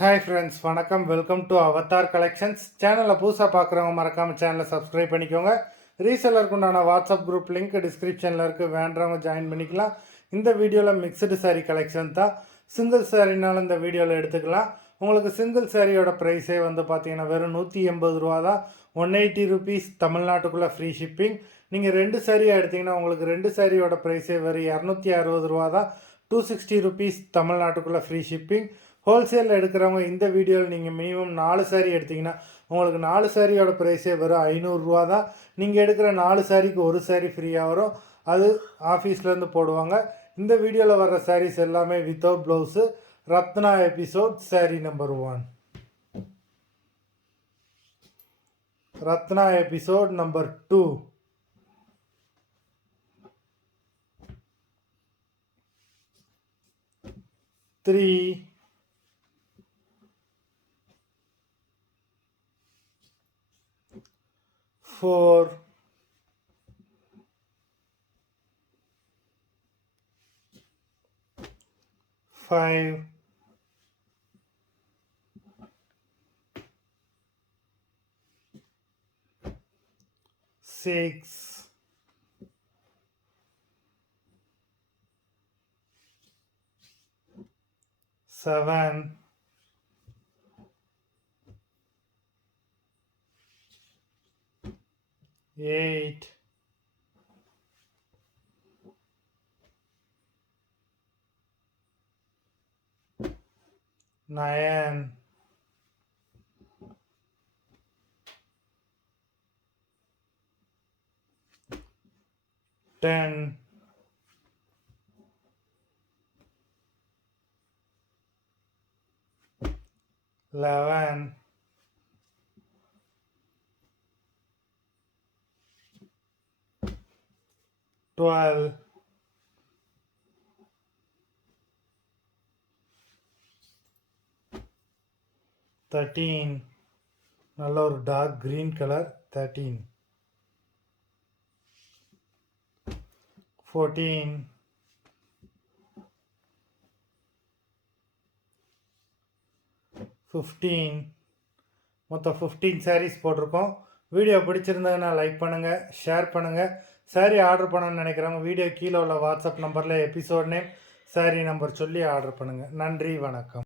Hi friends, வணக்கம். Welcome to Avatar collections. சேனலில் புதுசாக பார்க்குறவங்க மறக்காமல் சேனலை சப்ஸ்கிரைப் பண்ணிக்கோங்க. ரீசெல்லருக்கு உண்டான வாட்ஸ்அப் குரூப் லிங்க் டிஸ்கிரிப்ஷனில் இருக்குது, வேண்டவங்க ஜாயின் பண்ணிக்கலாம். இந்த வீடியோவில் மிக்சடு சாரீ கலெக்ஷன் தான். சிங்கிள் சாரீனாலும் இந்த வீடியோவில் எடுத்துக்கலாம். உங்களுக்கு சிங்கிள் சாரியோட ப்ரைஸே வந்து பார்த்தீங்கன்னா வெறும் 180 ரூபா தான். 180 ருபீஸ் தமிழ்நாட்டுக்குள்ளே ஃப்ரீ ஷிப்பிங். நீங்கள் 2 சாரியாக எடுத்திங்கன்னா உங்களுக்கு 2 சாரியோட ப்ரைஸே வெறும் 260 ரூபா தான். 260 ருபீஸ் தமிழ்நாட்டுக்குள்ளே ஃப்ரீ ஷிப்பிங். ஹோல்சேலில் எடுக்கிறவங்க இந்த வீடியோவில் நீங்கள் மினிமம் 4 சாரீ எடுத்திங்கன்னா உங்களுக்கு 4 சாரியோட ப்ரைஸே வெறும் 500 தான். நீங்கள் எடுக்கிற 4 சாரிக்கு ஒரு சாரீ ஃப்ரீயாக வரும். அது ஆஃபீஸ்லேருந்து போடுவாங்க. இந்த வீடியோவில் வர்ற சாரீஸ் எல்லாமே without blouse. Ratna episode sari number 1. Ratna episode number 2. 3, 4, 5, 6, 7, 8, 9, 10, 11, 12, 13, நல்ல ஒரு டார்க் க்ரீன் கலர் 13, 14, 15. மொத்தம் 15 சாரீஸ் போட்டிருக்கோம். வீடியோ பிடிச்சிருந்ததுன்னா லைக் பண்ணுங்கள், ஷேர் பண்ணுங்கள். சாரீ ஆர்டர் பண்ணணும்னு நினைக்கிறவங்க வீடியோ கீழே உள்ள வாட்ஸ்அப் நம்பரில் எபிசோட் நேம், சாரீ நம்பர் சொல்லி ஆர்டர் பண்ணுங்கள். நன்றி, வணக்கம்.